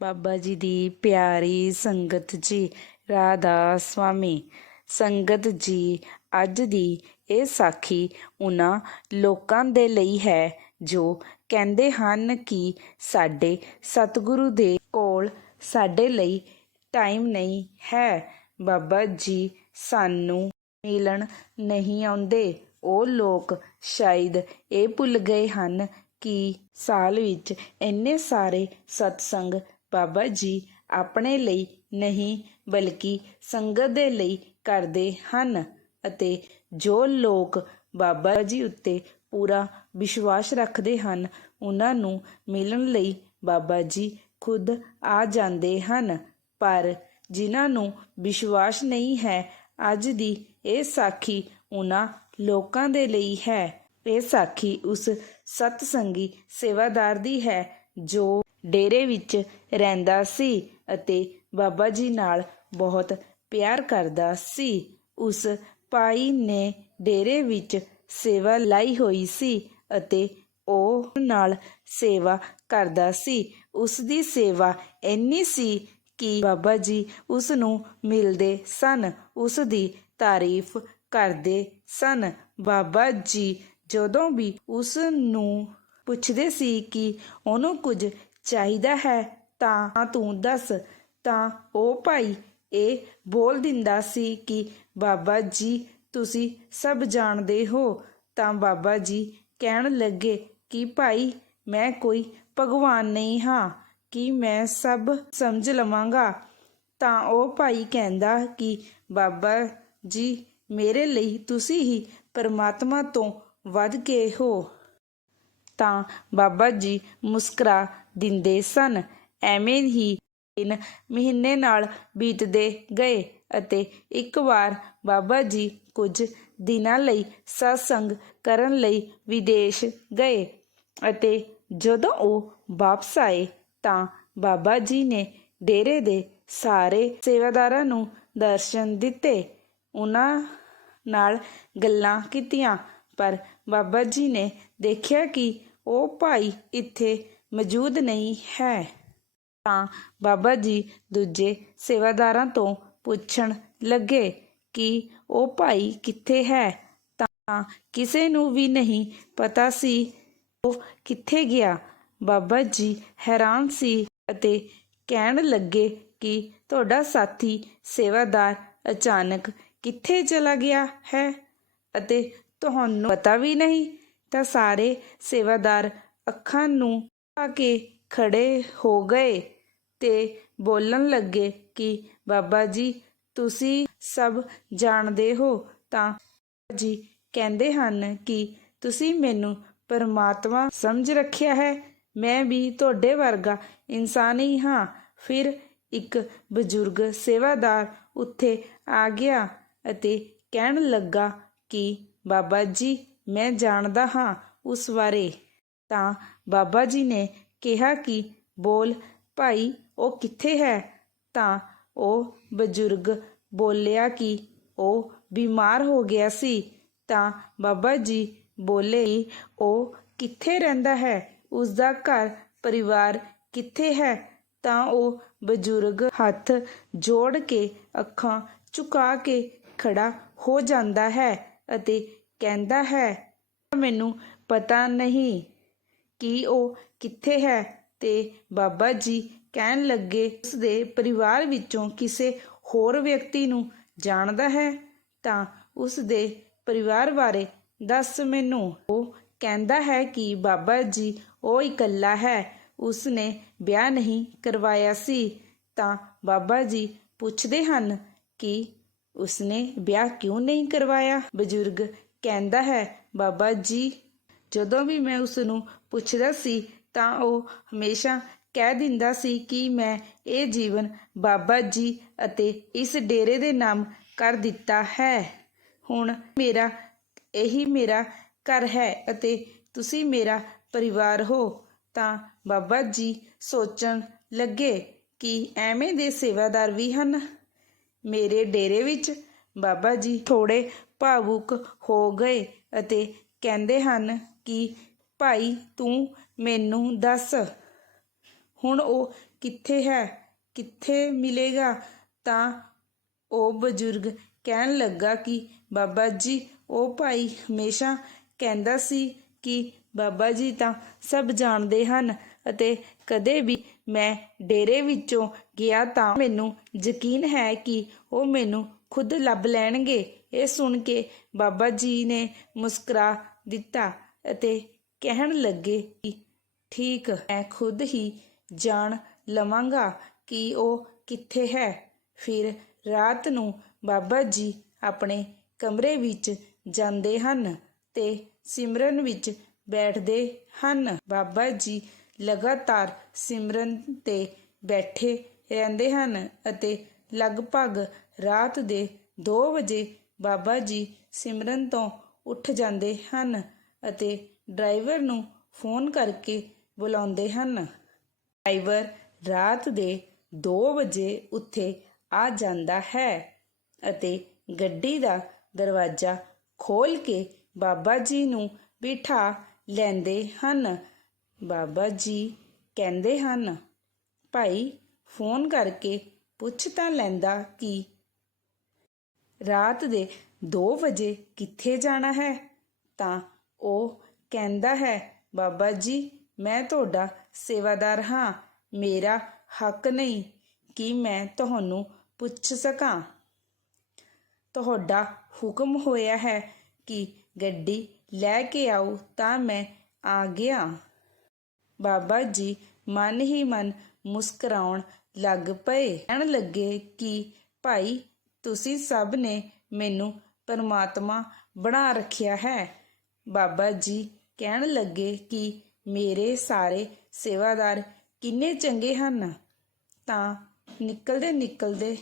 ਬਾਬਾ ਜੀ ਦੀ ਪਿਆਰੀ ਸੰਗਤ ਜੀ, ਰਾਧਾ ਸਵਾਮੀ ਸੰਗਤ ਜੀ ਅੱਜ ਦੀ ਇਹ ਸਾਖੀ ਉਹਨਾਂ ਲੋਕਾਂ ਦੇ ਲਈ ਹੈ, ਜੋ ਕਹਿੰਦੇ ਹਨ ਕਿ ਸਾਡੇ ਸਤਿਗੁਰੂ ਦੇ ਕੋਲ ਸਾਡੇ ਲਈ ਟਾਈਮ ਨਹੀਂ ਹੈ। ਬਾਬਾ ਜੀ ਸਾਨੂੰ ਮਿਲਣ ਨਹੀਂ ਆਉਂਦੇ। ਉਹ ਲੋਕ ਸ਼ਾਇਦ ਇਹ ਭੁੱਲ ਗਏ ਹਨ ਕਿ ਸਾਲ ਵਿੱਚ ਇੰਨੇ ਸਾਰੇ ਸਤਸੰਗ ਬਾਬਾ ਜੀ ਆਪਣੇ ਲਈ ਨਹੀਂ, ਬਲਕਿ ਸੰਗਤ ਦੇ ਲਈ ਕਰਦੇ ਹਨ। ਅਤੇ ਜੋ ਲੋਕ ਬਾਬਾ ਜੀ ਉੱਤੇ ਪੂਰਾ ਵਿਸ਼ਵਾਸ ਰੱਖਦੇ ਹਨ, ਉਹਨਾਂ ਨੂੰ ਮਿਲਣ ਲਈ ਬਾਬਾ ਜੀ ਖੁਦ ਆ ਜਾਂਦੇ ਹਨ। ਪਰ ਜਿਨ੍ਹਾਂ ਨੂੰ ਵਿਸ਼ਵਾਸ ਨਹੀਂ ਹੈ, ਅੱਜ ਦੀ ਇਹ ਸਾਖੀ ਉਹਨਾਂ ਲੋਕਾਂ ਦੇ ਲਈ ਹੈ। ਇਹ ਸਾਖੀ ਉਸ ਸਤਸੰਗੀ ਸੇਵਾਦਾਰ ਦੀ ਹੈ, ਜੋ ਡੇਰੇ ਵਿੱਚ ਰਹਿੰਦਾ ਸੀ ਅਤੇ ਬਾਬਾ ਜੀ ਨਾਲ ਬਹੁਤ ਪਿਆਰ ਕਰਦਾ ਸੀ। ਉਸ ਭਾਈ ਨੇ ਡੇਰੇ ਵਿੱਚ ਸੇਵਾ ਲਈ ਹੋਈ ਸੀ ਅਤੇ ਉਹ ਨਾਲ ਸੇਵਾ ਕਰਦਾ ਸੀ। ਉਸ ਦੀ ਸੇਵਾ ਇੰਨੀ ਸੀ ਕਿ ਬਾਬਾ ਜੀ ਉਸ ਨੂੰ ਮਿਲਦੇ ਸਨ। ਉਸ ਦੀ ਤਾਰੀਫ ਕਰਦੇ ਸਨ। ਬਾਬਾ ਜੀ ਜਦੋਂ ਵੀ ਉਸ ਨੂੰ ਪੁੱਛਦੇ ਸੀ ਕਿ ਉਹਨੂੰ ਕੁਝ ਚਾਹੀਦਾ ਹੈ, ਤਾਂ ਤੂੰ ਦੱਸ। ਤਾਂ ਉਹ ਭਾਈ ਇਹ ਬੋਲ ਦਿੰਦਾ ਸੀ ਕਿ, ਬਾਬਾ ਜੀ, ਤੁਸੀਂ ਸਭ ਜਾਣਦੇ ਹੋ। ਤਾਂ ਬਾਬਾ ਜੀ ਕਹਿਣ ਲੱਗੇ ਕਿ, ਭਾਈ, ਮੈਂ ਕੋਈ ਭਗਵਾਨ ਨਹੀਂ ਹਾਂ, ਕਿ ਮੈਂ ਸਭ ਸਮਝ ਲਵਾਂਗਾ। ਤਾਂ ਉਹ ਭਾਈ ਕਹਿੰਦਾ ਕਿ, ਬਾਬਾ ਜੀ, ਮੇਰੇ ਲਈ ਤੁਸੀਂ ਹੀ ਪਰਮਾਤਮਾ ਤੋਂ ਵੱਧ ਕੇ ਹੋ। ਤਾਂ ਬਾਬਾ ਜੀ ਮੁਸਕਰਾ ਦਿੰਦੇ ਸਨ। ਐਵੇਂ ਹੀ ਦਿਨ ਮਹੀਨੇ ਨਾਲ ਬੀਤਦੇ ਗਏ ਅਤੇ ਇੱਕ ਵਾਰ ਬਾਬਾ ਜੀ ਕੁਝ ਦਿਨਾਂ ਲਈ satsang ਕਰਨ ਲਈ ਵਿਦੇਸ਼ ਗਏ ਅਤੇ ਜਦੋਂ ਉਹ ਵਾਪਸ ਆਏ ਤਾਂ ਬਾਬਾ ਜੀ ਨੇ ਡੇਰੇ ਦੇ ਸਾਰੇ ਸੇਵਾਦਾਰਾਂ ਨੂੰ ਦਰਸ਼ਨ ਦਿੱਤੇ। ਉਹਨਾਂ ਨਾਲ ਗੱਲਾਂ ਕੀਤੀਆਂ, ਪਰ ਬਾਬਾ ਜੀ ਨੇ ਦੇਖਿਆ ਕਿ ਉਹ ਭਾਈ ਇੱਥੇ ਮੌਜੂਦ ਨਹੀਂ ਹੈ। ਤਾਂ ਬਾਬਾ ਜੀ ਦੂਜੇ ਸੇਵਾਦਾਰਾਂ ਤੋਂ ਪੁੱਛਣ ਲੱਗੇ ਕਿ ਉਹ ਭਾਈ ਕਿੱਥੇ ਹੈ? ਤਾਂ ਕਿਸੇ ਨੂੰ ਵੀ ਨਹੀਂ ਪਤਾ ਸੀ ਉਹ ਕਿੱਥੇ ਗਿਆ। ਬਾਬਾ ਜੀ ਹੈਰਾਨ ਸੀ ਅਤੇ ਕਹਿਣ ਲੱਗੇ ਕਿ ਤੁਹਾਡਾ ਸਾਥੀ ਸੇਵਾਦਾਰ ਅਚਾਨਕ ਕਿੱਥੇ ਚਲਾ ਗਿਆ ਹੈ ਅਤੇ ਤੁਹਾਨੂੰ ਪਤਾ ਵੀ ਨਹੀਂ? ਤਾਂ ਸਾਰੇ ਸੇਵਾਦਾਰ ਅੱਖਾਂ ਨੂੰ ਆ ਕੇ ਖੜੇ ਹੋ ਗਏ ਤੇ ਬੋਲਣ ਲੱਗੇ ਕਿ, ਬਾਬਾ ਜੀ, ਤੁਸੀਂ ਸਭ ਜਾਣਦੇ ਹੋ? ਤਾਂ ਜੀ ਕਹਿੰਦੇ ਹਨ ਕਿ, ਤੁਸੀਂ ਮੈਨੂੰ ਪਰਮਾਤਮਾ ਸਮਝ ਰੱਖਿਆ ਹੈ। ਮੈਂ ਵੀ ਤੁਹਾਡੇ ਵਰਗਾ ਇਨਸਾਨ ਹੀ ਹਾਂ। ਫਿਰ ਇੱਕ ਬਜ਼ੁਰਗ ਸੇਵਾਦਾਰ ਉੱਥੇ ਆ ਗਿਆ ਅਤੇ ਕਹਿਣ ਲੱਗਾ ਕਿ, ਬਾਬਾ ਜੀ, ਮੈਂ ਜਾਣਦਾ ਹਾਂ ਉਸ ਬਾਰੇ। ਤਾਂ ਬਾਬਾ ਜੀ ਨੇ ਕਿਹਾ ਕਿ, ਬੋਲ, ਭਾਈ, ਉਹ ਕਿੱਥੇ ਹੈ? ਤਾਂ ਉਹ ਬਜ਼ੁਰਗ ਬੋਲਿਆ ਕਿ ਉਹ ਬਿਮਾਰ ਹੋ ਗਿਆ ਸੀ। ਤਾਂ ਬਾਬਾ ਜੀ ਬੋਲੇ, ਉਹ ਕਿੱਥੇ ਰਹਿੰਦਾ ਹੈ? ਉਸ ਦਾ ਘਰ ਪਰਿਵਾਰ ਕਿੱਥੇ ਹੈ? ਤਾਂ ਉਹ ਬਜ਼ੁਰਗ ਹੱਥ ਜੋੜ ਕੇ ਅੱਖਾਂ ਝੁਕਾ ਕੇ ਖੜਾ ਹੋ ਜਾਂਦਾ ਹੈ ਅਤੇ ਕਹਿੰਦਾ ਹੈ, ਮੈਨੂੰ ਪਤਾ ਨਹੀਂ। ਕਿ ਉਹ ਕਿੱਥੇ ਹੈ? ਤੇ ਬਾਬਾ ਜੀ ਕਹਿਣ ਲੱਗੇ ਉਸ ਦੇ ਪਰਿਵਾਰ ਵਿੱਚੋਂ ਕਿਸੇ ਹੋਰ ਵਿਅਕਤੀ ਨੂੰ ਜਾਣਦਾ ਹੈ? ਤਾਂ ਉਸ ਦੇ ਪਰਿਵਾਰ ਬਾਰੇ ਦੱਸ ਮੈਨੂੰ। ਉਹ ਕਹਿੰਦਾ ਹੈ ਕਿ ਬਾਬਾ ਜੀ, ਉਹ ਇਕੱਲਾ ਹੈ। ਉਸ ਨੇ ਵਿਆਹ ਨਹੀਂ ਕਰਵਾਇਆ ਸੀ। ਤਾਂ ਬਾਬਾ ਜੀ ਪੁੱਛਦੇ ਹਨ ਕਿ ਉਸਨੇ ਵਿਆਹ ਕਿਉਂ ਨਹੀਂ ਕਰਵਾਇਆ? ਬਜ਼ੁਰਗ ਕਹਿੰਦਾ ਹੈ, ਬਾਬਾ ਜੀ ਜਦੋਂ ਵੀ ਮੈਂ ਉਸ ਨੂੰ ਪੁੱਛਦਾ ਸੀ ਤਾਂ ਉਹ ਹਮੇਸ਼ਾ ਕਹਿ ਦਿੰਦਾ ਸੀ ਕਿ ਮੈਂ ਇਹ ਜੀਵਨ ਬਾਬਾ ਜੀ ਅਤੇ ਇਸ ਡੇਰੇ ਦੇ ਨਾਮ ਕਰ ਦਿੱਤਾ ਹੈ। ਹੁਣ ਮੇਰਾ, ਇਹੀ ਮੇਰਾ ਘਰ ਹੈ ਅਤੇ ਤੁਸੀਂ ਮੇਰਾ ਪਰਿਵਾਰ ਹੋ। ਤਾਂ ਬਾਬਾ ਜੀ ਸੋਚਣ ਲੱਗੇ ਕਿ ਐਵੇਂ ਦੇ ਸੇਵਾਦਾਰ ਵੀ ਹਨ। ਮੇਰੇ ਡੇਰੇ ਵਿੱਚ ਬਾਬਾ ਜੀ ਥੋੜੇ ਭਾਵੁਕ ਹੋ ਗਏ ਅਤੇ ਕਹਿੰਦੇ ਹਨ ਕਿ ਭਾਈ ਤੂੰ ਮੈਨੂੰ ਦੱਸ। ਹੁਣ ਉਹ ਕਿੱਥੇ ਹੈ? ਕਿੱਥੇ ਮਿਲੇਗਾ? ਤਾਂ ਉਹ ਬਜ਼ੁਰਗ ਕਹਿਣ ਲੱਗਾ ਕਿ ਬਾਬਾ ਜੀ, ਉਹ ਭਾਈ ਹਮੇਸ਼ਾ ਕਹਿੰਦਾ ਸੀ ਕਿ ਬਾਬਾ ਜੀ ਤਾਂ ਸਭ ਜਾਣਦੇ ਹਨ ਅਤੇ ਕਦੇ ਵੀ ਮੈਂ ਡੇਰੇ ਵਿੱਚੋਂ ਗਿਆ ਤਾਂ ਮੈਨੂੰ ਯਕੀਨ ਹੈ ਕਿ ਉਹ ਮੈਨੂੰ ਖੁਦ ਲੱਭ ਲੈਣਗੇ। ਇਹ ਸੁਣ ਕੇ ਬਾਬਾ ਜੀ ਨੇ ਮੁਸਕਰਾ ਦਿੱਤਾ। ਅਤੇ ਕਹਿਣ ਲੱਗੇ ਕਿ ਠੀਕ, ਮੈਂ ਖੁਦ ਹੀ ਜਾਣ ਲਵਾਂਗਾ ਕਿ ਉਹ ਕਿੱਥੇ ਹੈ। ਫਿਰ ਰਾਤ ਨੂੰ ਬਾਬਾ ਜੀ ਆਪਣੇ ਕਮਰੇ ਵਿੱਚ ਜਾਂਦੇ ਹਨ ਤੇ ਸਿਮਰਨ ਵਿੱਚ ਬੈਠਦੇ ਹਨ। ਬਾਬਾ ਜੀ ਲਗਾਤਾਰ ਸਿਮਰਨ ਤੇ ਬੈਠੇ ਰਹਿੰਦੇ ਹਨ ਅਤੇ ਲਗਭਗ ਰਾਤ ਦੇ 2 ਵਜੇ ਬਾਬਾ ਜੀ ਸਿਮਰਨ ਤੋਂ ਉੱਠ ਜਾਂਦੇ ਹਨ। ਅਤੇ ਡਰਾਈਵਰ ਨੂੰ ਫੋਨ ਕਰਕੇ ਬੁਲਾਉਂਦੇ ਹਨ। ਡਰਾਈਵਰ ਰਾਤ ਦੇ 2 ਵਜੇ ਉੱਥੇ ਆ ਜਾਂਦਾ ਹੈ ਅਤੇ ਗੱਡੀ ਦਾ ਦਰਵਾਜ਼ਾ ਖੋਲ ਕੇ ਬਾਬਾ ਜੀ ਨੂੰ ਬਿਠਾ ਲੈਂਦੇ ਹਨ। ਬਾਬਾ ਜੀ ਕਹਿੰਦੇ ਹਨ, ਭਾਈ, ਫੋਨ ਕਰਕੇ ਪੁੱਛ ਤਾਂ ਲੈਂਦਾ ਕਿ ਰਾਤ ਦੇ 2 ਵਜੇ ਕਿੱਥੇ ਜਾਣਾ ਹੈ? ਤਾਂ ਉਹ ਕਹਿੰਦਾ ਹੈ, ਬਾਬਾ ਜੀ, ਮੈਂ ਤੁਹਾਡਾ ਸੇਵਾਦਾਰ ਹਾਂ। ਮੇਰਾ ਹੱਕ ਨਹੀਂ ਕਿ ਮੈਂ ਤੁਹਾਨੂੰ ਪੁੱਛ ਸਕਾਂ। ਤੁਹਾਡਾ ਹੁਕਮ ਹੋਇਆ ਹੈ ਕਿ ਗੱਡੀ ਲੈ ਕੇ ਆਓ ਤਾਂ ਮੈਂ ਆ ਗਿਆ। ਬਾਬਾ ਜੀ, ਮਨ ਹੀ ਮਨ ਮੁਸਕਰਾਉਣ ਲੱਗ ਪਏ। ਕਹਿਣ ਲੱਗੇ ਕਿ, ਭਾਈ, ਤੁਸੀਂ ਸਭ ਨੇ ਮੈਨੂੰ ਪਰਮਾਤਮਾ ਬਣਾ ਰੱਖਿਆ ਹੈ। ਬਾਬਾ ਜੀ ਕਹਿਣ ਲੱਗੇ ਕਿ ਮੇਰੇ ਸਾਰੇ ਸੇਵਾਦਾਰ ਕਿੰਨੇ ਚੰਗੇ ਹਨ। ਤਾਂ ਨਿਕਲਦੇ ਨਿਕਲਦੇ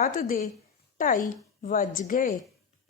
ਰਾਤ ਦੇ 2:30 ਵੱਜ ਗਏ।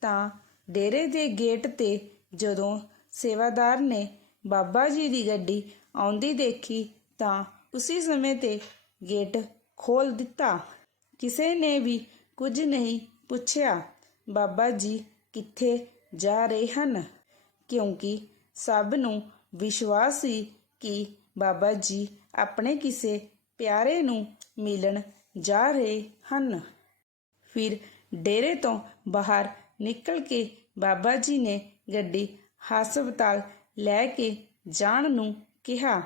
ਤਾਂ ਡੇਰੇ ਦੇ ਗੇਟ ਤੇ ਜਦੋਂ ਸੇਵਾਦਾਰ ਨੇ ਬਾਬਾ ਜੀ ਦੀ ਗੱਡੀ ਆਉਂਦੀ ਦੇਖੀ ਤਾਂ ਉਸੇ ਸਮੇਂ ਤੇ ਗੇਟ ਖੋਲ ਦਿੱਤਾ। ਕਿਸੇ ਨੇ ਵੀ ਕੁਝ ਨਹੀਂ ਪੁੱਛਿਆ। ਬਾਬਾ ਜੀ ਕਿੱਥੇ ਜਾ ਰਹੇ ਹਨ? ਕਿਉਂਕਿ ਸਭ ਨੂੰ ਵਿਸ਼ਵਾਸ ਸੀ ਕਿ ਬਾਬਾ ਜੀ ਆਪਣੇ ਕਿਸੇ ਪਿਆਰੇ ਨੂੰ ਮਿਲਣ ਜਾ ਰਹੇ ਹਨ। ਫਿਰ ਡੇਰੇ ਤੋਂ ਬਾਹਰ ਨਿਕਲ ਕੇ ਬਾਬਾ ਜੀ ਨੇ ਗੱਡੀ ਹਸਪਤਾਲ ਲੈ ਕੇ ਜਾਣ ਨੂੰ ਕਿਹਾ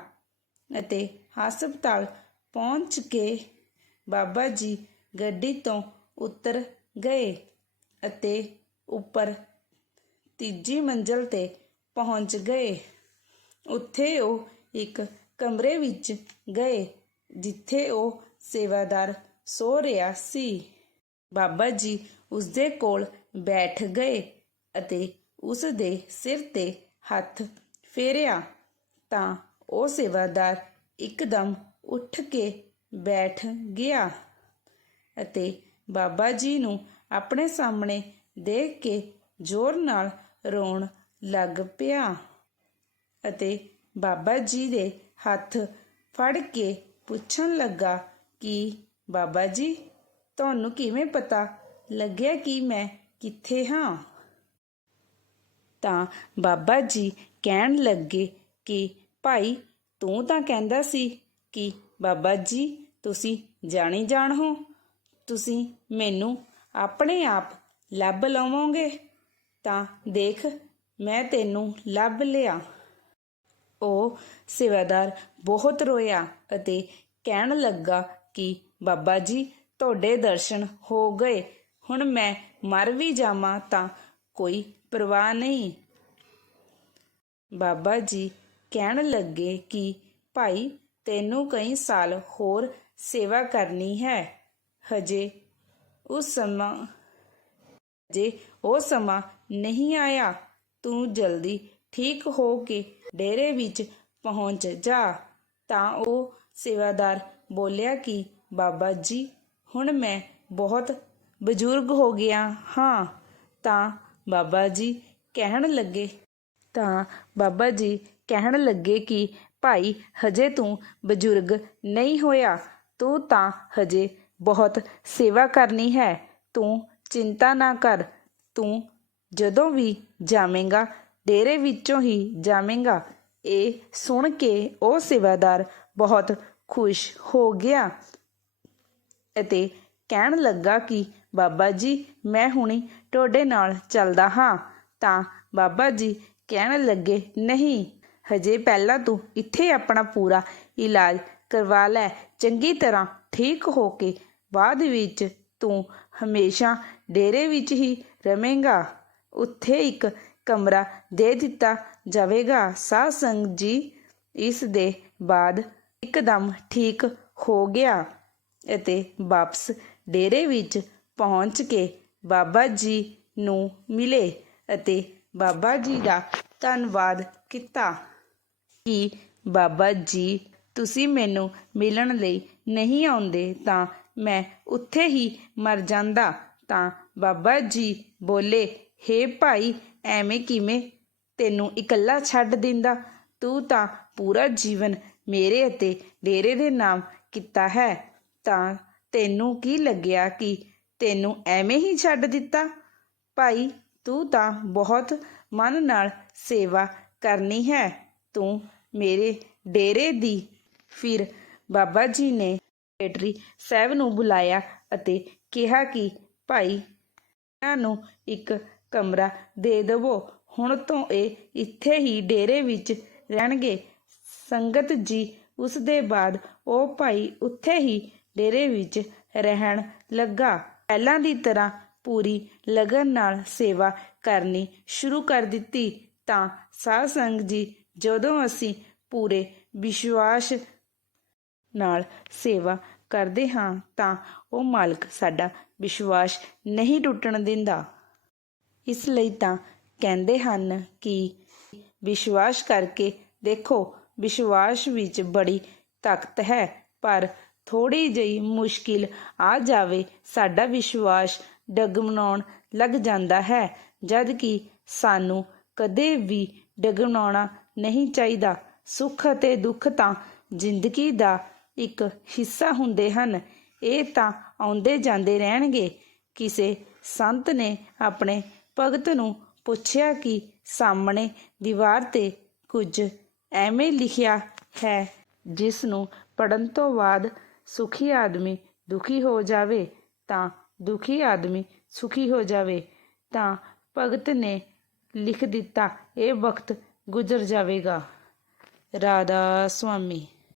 ਅਤੇ ਹਸਪਤਾਲ ਪਹੁੰਚ ਕੇ ਬਾਬਾ ਜੀ ਗੱਡੀ ਤੋਂ ਉਤਰ ਗਏ ਅਤੇ ਉੱਪਰ ਤੀਜੀ ਮੰਜ਼ਲ ਤੇ ਪਹੁੰਚ ਗਏ। ਉੱਥੇ ਉਹ ਇੱਕ ਕਮਰੇ ਵਿੱਚ ਗਏ, ਜਿੱਥੇ ਉਹ ਸੇਵਾਦਾਰ ਸੋ ਰਿਹਾ ਸੀ। ਬਾਬਾ ਜੀ ਉਸਦੇ ਕੋਲ ਬੈਠ ਗਏ ਅਤੇ ਉਸ ਦੇ ਸਿਰ ਤੇ ਹੱਥ ਫੇਰਿਆ ਤਾਂ ਉਹ ਸੇਵਾਦਾਰ ਇੱਕਦਮ ਉੱਠ ਕੇ ਬੈਠ ਗਿਆ ਅਤੇ ਬਾਬਾ ਜੀ ਨੂੰ ਆਪਣੇ ਸਾਹਮਣੇ ਦੇਖ ਕੇ ਜ਼ੋਰ ਨਾਲ ਰੋਣ ਲੱਗ ਪਿਆ ਅਤੇ ਬਾਬਾ ਜੀ ਦੇ ਹੱਥ ਫੜ ਕੇ ਪੁੱਛਣ ਲੱਗਾ ਕਿ ਬਾਬਾ ਜੀ, ਤੁਹਾਨੂੰ ਕਿਵੇਂ ਪਤਾ ਲੱਗਿਆ ਕਿ ਮੈਂ ਕਿੱਥੇ ਹਾਂ? ਤਾਂ ਬਾਬਾ ਜੀ ਕਹਿਣ ਲੱਗੇ ਕਿ, ਭਾਈ, ਤੂੰ ਤਾਂ ਕਹਿੰਦਾ ਸੀ ਕਿ ਬਾਬਾ ਜੀ, ਤੁਸੀਂ ਜਾਣੀ ਜਾਣ ਹੋ। ਤੁਸੀਂ ਮੈਨੂੰ ਆਪਣੇ ਆਪ ਲੱਭ ਲਵੋਗੇ। ਤਾਂ ਦੇਖ, ਮੈਂ ਤੈਨੂੰ ਲੱਭ ਲਿਆ। ਉਹ ਸੇਵਾਦਾਰ ਬਹੁਤ ਰੋਇਆ ਅਤੇ ਕਹਿਣ ਲੱਗਾ ਕਿ, ਬਾਬਾ ਜੀ, ਤੁਹਾਡੇ ਦਰਸ਼ਨ ਹੋ ਗਏ। ਹੁਣ ਮੈਂ ਮਰ ਵੀ ਜਾਵਾਂ ਤਾਂ ਕੋਈ ਪਰਵਾਹ ਨਹੀਂ। ਬਾਬਾ ਜੀ ਕਹਿਣ ਲੱਗੇ ਕਿ, ਭਾਈ, ਤੈਨੂੰ ਕਈ ਸਾਲ ਹੋਰ ਸੇਵਾ ਕਰਨੀ ਹੈ। ਹਜੇ ਉਸ ਸਮਾਂ ਜੇ ਉਹ ਸਮਾਂ ਨਹੀਂ ਆਇਆ। ਤੂੰ ਜਲਦੀ ਠੀਕ ਹੋ ਕੇ ਡੇਰੇ ਵਿੱਚ ਪਹੁੰਚ ਜਾ। ਤਾਂ ਉਹ ਸੇਵਾਦਾਰ ਬੋਲਿਆ ਕਿ, ਬਾਬਾ ਜੀ, ਹੁਣ ਮੈਂ ਬਹੁਤ ਬਜ਼ੁਰਗ ਹੋ ਗਿਆ ਹਾਂ। ਤਾਂ ਬਾਬਾ ਜੀ ਕਹਿਣ ਲੱਗੇ, ਤਾਂ ਬਾਬਾ ਜੀ ਕਹਿਣ ਲੱਗੇ ਕਿ, ਭਾਈ, ਹਜੇ ਤੂੰ ਬਜ਼ੁਰਗ ਨਹੀਂ ਹੋਇਆ। ਤੂੰ ਤਾਂ ਹਜੇ ਬਹੁਤ ਸੇਵਾ ਕਰਨੀ ਹੈ। ਤੂੰ ਚਿੰਤਾ ਨਾ ਕਰ। ਤੂੰ ਜਦੋਂ ਵੀ ਜਾਵੇਂਗਾ, ਡੇਰੇ ਵਿੱਚੋਂ ਹੀ ਜਾਵੇਂਗਾ। ਇਹ ਸੁਣ ਕੇ ਉਹ ਸੇਵਾਦਾਰ ਬਹੁਤ ਖੁਸ਼ ਹੋ ਗਿਆ ਅਤੇ ਕਹਿਣ ਲੱਗਾ ਕਿ, ਬਾਬਾ ਜੀ, ਮੈਂ ਹੁਣੀ ਤੁਹਾਡੇ ਨਾਲ ਚੱਲਦਾ ਹਾਂ। ਤਾਂ ਬਾਬਾ ਜੀ ਕਹਿਣ ਲੱਗੇ, ਨਹੀਂ, ਹਜੇ ਪਹਿਲਾਂ ਤੂੰ ਇੱਥੇ ਆਪਣਾ ਪੂਰਾ ਇਲਾਜ ਕਰਵਾ ਲੈ। ਚੰਗੀ ਤਰ੍ਹਾਂ ਠੀਕ ਹੋ ਕੇ ਬਾਅਦ ਵਿੱਚ ਤੂੰ ਹਮੇਸ਼ਾ ਡੇਰੇ ਵਿੱਚ ਹੀ ਰਵੇਂਗਾ ਉੱਥੇ ਇੱਕ ਕਮਰਾ ਦੇ ਦਿੱਤਾ ਜਾਵੇਗਾ। ਸਾਧ ਸੰਗ ਜੀ, ਇਸ ਦੇ ਬਾਅਦ ਇੱਕਦਮ ਠੀਕ ਹੋ ਗਿਆ ਅਤੇ ਵਾਪਸ ਡੇਰੇ ਵਿੱਚ ਪਹੁੰਚ ਕੇ ਬਾਬਾ ਜੀ ਨੂੰ ਮਿਲੇ ਅਤੇ ਬਾਬਾ ਜੀ ਦਾ ਧੰਨਵਾਦ ਕੀਤਾ ਕਿ ਬਾਬਾ ਜੀ ਤੁਸੀਂ ਮੈਨੂੰ ਮਿਲਣ ਲਈ ਨਹੀਂ ਆਉਂਦੇ ਤਾਂ ਮੈਂ ਉੱਥੇ ਹੀ ਮਰ ਜਾਂਦਾ। ਤਾਂ ਬਾਬਾ ਜੀ ਬੋਲੇ, ਹੇ ਭਾਈ, ਐਵੇਂ ਕਿਵੇਂ ਤੈਨੂੰ ਇਕੱਲਾ ਛੱਡ ਦਿੰਦਾ? ਤੂੰ ਤਾਂ ਪੂਰਾ ਜੀਵਨ ਮੇਰੇ ਅਤੇ ਡੇਰੇ ਦੇ ਨਾਮ ਕੀਤਾ ਹੈ। ਤਾਂ ਤੈਨੂੰ ਕੀ ਲੱਗਿਆ ਕਿ ਤੈਨੂੰ ਐਵੇਂ ਹੀ ਛੱਡ ਦਿੱਤਾ? ਭਾਈ, ਤੂੰ ਤਾਂ ਬਹੁਤ ਮਨ ਨਾਲ ਸੇਵਾ ਕਰਨੀ ਹੈ। ਤੂੰ ਮੇਰੇ ਡੇਰੇ ਦੀ ਫਿਰ ਬਾਬਾ ਜੀ ਨੇ ਸੈਕਟਰੀ ਸਾਹਿਬ ਨੂੰ ਬੁਲਾਇਆ ਅਤੇ ਕਿਹਾ ਕਿ, ਭਾਈ, ਇਹਨਾਂ ਨੂੰ ਇੱਕ ਕਮਰਾ ਦੇ ਦੇਵੋ। ਹੁਣ ਤੋਂ ਇਹ ਇੱਥੇ ਹੀ ਡੇਰੇ ਵਿੱਚ ਰਹਿਣਗੇ। ਸੰਗਤ ਜੀ ਉਸ ਦੇ ਬਾਅਦ ਉਹ ਭਾਈ ਉੱਥੇ ਹੀ ਡੇਰੇ ਵਿੱਚ ਰਹਿਣ ਲੱਗਾ। ਪਹਿਲਾਂ ਦੀ ਤਰ੍ਹਾਂ ਪੂਰੀ ਲਗਨ ਨਾਲ ਸੇਵਾ ਕਰਨੀ ਸ਼ੁਰੂ ਕਰ ਦਿੱਤੀ। ਤਾਂ ਸਾਧ ਸੰਗ ਜੀ, ਜਦੋਂ ਅਸੀਂ ਪੂਰੇ ਵਿਸ਼ਵਾਸ ਨਾਲ ਸੇਵਾ ਕਰਦੇ ਹਾਂ ਤਾਂ ਉਹ ਮਾਲਕ ਸਾਡਾ ਵਿਸ਼ਵਾਸ ਨਹੀਂ ਟੁੱਟਣ ਦਿੰਦਾ। ਇਸ ਲਈ ਤਾਂ ਕਹਿੰਦੇ ਹਨ ਕਿ ਵਿਸ਼ਵਾਸ ਕਰਕੇ ਦੇਖੋ, ਵਿਸ਼ਵਾਸ ਵਿੱਚ ਬੜੀ ਤਾਕਤ ਹੈ, ਪਰ ਥੋੜੀ ਜਿਹੀ ਮੁਸ਼ਕਿਲ ਆ ਜਾਵੇ ਸਾਡਾ ਵਿਸ਼ਵਾਸ ਡਗਮਗਾਉਣ ਲੱਗ ਜਾਂਦਾ ਹੈ, ਜਦ ਕਿ ਸਾਨੂੰ ਕਦੇ ਵੀ ਡਗਮਗਾਉਣਾ ਨਹੀਂ ਚਾਹੀਦਾ। ਸੁੱਖ ਅਤੇ ਦੁੱਖ ਤਾਂ ਜ਼ਿੰਦਗੀ ਦਾ ਇੱਕ ਹਿੱਸਾ ਹੁੰਦੇ ਹਨ। ਇਹ ਤਾਂ ਆਉਂਦੇ ਜਾਂਦੇ ਰਹਿਣਗੇ। ਕਿਸੇ ਸੰਤ ਨੇ ਆਪਣੇ ਭਗਤ ਨੂੰ ਪੁੱਛਿਆ ਕਿ ਸਾਹਮਣੇ ਦੀਵਾਰ ਤੇ ਕੁਝ ਐਵੇਂ ਲਿਖਿਆ ਹੈ ਜਿਸ ਨੂੰ ਪੜਨ ਤੋਂ ਬਾਅਦ ਸੁਖੀ ਆਦਮੀ ਦੁਖੀ ਹੋ ਜਾਵੇ, ਤਾਂ ਦੁਖੀ ਆਦਮੀ ਸੁਖੀ ਹੋ ਜਾਵੇ। ਤਾਂ ਭਗਤ ਨੇ ਲਿਖ ਦਿੱਤਾ, ਇਹ ਵਕਤ ਗੁਜ਼ਰ ਜਾਵੇਗਾ। ਰਾਧਾ ਸੁਆਮੀ।